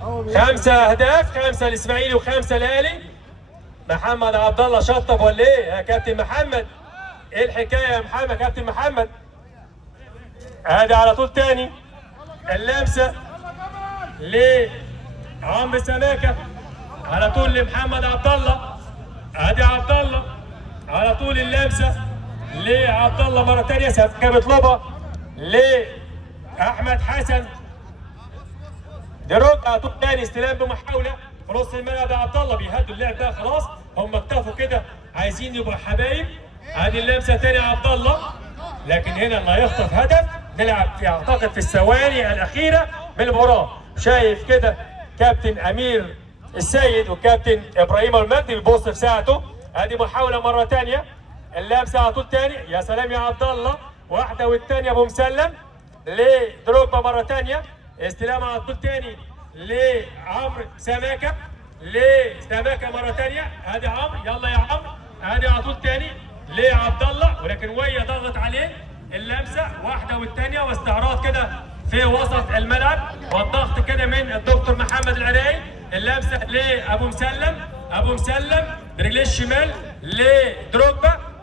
5 اهداف، 5 الاسماعيلي و5 الاهلي. محمد عبد الله شطب ولا ايه يا كابتن محمد؟ ايه الحكايه يا محمد كابتن محمد؟ ادي على طول تاني اللمسه لعمرو سماكه، على طول لمحمد عبد الله. ادي عبد الله على طول اللمسه لعبد الله مره ثانيه، سماكه بيطلبها لاحمد حسن. دروج على طول ثاني استلام بمحاوله في نص الملعب. عبد الله بيهدوا اللعب ده خلاص، هم اكتفوا كده عايزين يبقوا حبايب. ادي اللمسه ثاني عبد الله، لكن هنا اللي هيخطف هدف نلعب في اعتقد في الثواني الاخيره من المباراه. شايف كده كابتن امير السيد وكابتن ابراهيم المجدي بيبص في ساعته. ادي محاوله مره ثانيه، اللمسه على طول ثاني. يا سلام يا عبد الله، واحده والثانيه ابو مسلم لدروجبا مره ثانيه. استلام على طول ثاني لعمرو سماكه، لسماكه مره ثانيه. ادي عمرو، يلا يا عمرو. ادي على طول ثاني لعبد الله، ولكن ويا ضغط عليه. اللمسه واحده والثانيه واستعراض كده في وسط الملعب والضغط كده من الدكتور محمد العراقي. اللمسه لابو مسلم، ابو مسلم برجليه الشمال لدروجبا.